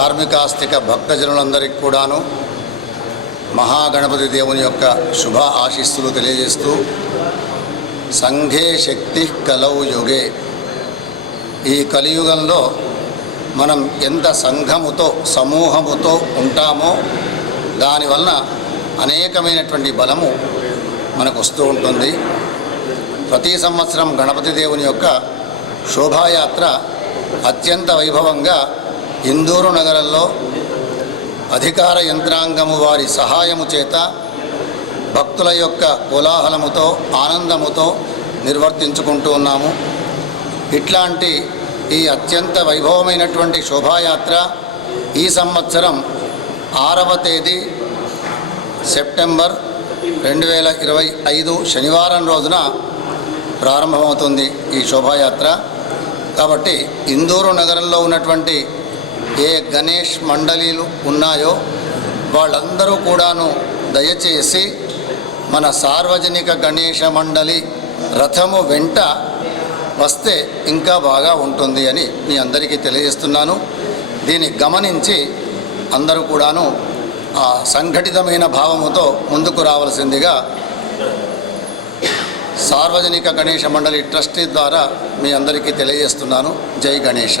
ధార్మికాస్తిక భక్తజనులందరికీ కూడాను మహాగణపతి దేవుని యొక్క శుభ ఆశీస్సులు తెలియజేస్తూ సంఘే శక్తి కలౌ యుగే, ఈ కలియుగంలో మనం ఎంత సంఘముతో సమూహముతో ఉంటామో దానివలన అనేకమైనటువంటి బలము మనకు వస్తూ ఉంటుంది. ప్రతి సంవత్సరం గణపతి దేవుని యొక్క శోభాయాత్ర అత్యంత వైభవంగా ఇందూరు నగరంలో అధికార యంత్రాంగము వారి సహాయము చేత భక్తుల యొక్క కోలాహలముతో ఆనందముతో నిర్వర్తించుకుంటూ ఉన్నాము. ఇట్లాంటి ఈ అత్యంత వైభవమైనటువంటి శోభాయాత్ర ఈ సంవత్సరం 6వ తేదీ సెప్టెంబర్ 2025 శనివారం రోజున ప్రారంభమవుతుంది ఈ శోభాయాత్ర. కాబట్టి ఇందూరు నగరంలో ఉన్నటువంటి ఏ గణేష్ మండలీలు ఉన్నాయో వాళ్ళందరూ కూడాను దయచేసి మన సార్వజనిక గణేష మండలి రథము వెంట వస్తే ఇంకా బాగా ఉంటుంది అని మీ అందరికీ తెలియజేస్తున్నాను. దీన్ని గమనించి అందరూ కూడాను ఆ సంఘటితమైన భావముతో ముందుకు రావాల్సిందిగా సార్వజనిక గణేష మండలి ట్రస్టీ ద్వారా మీ అందరికీ తెలియజేస్తున్నాను. జై గణేష.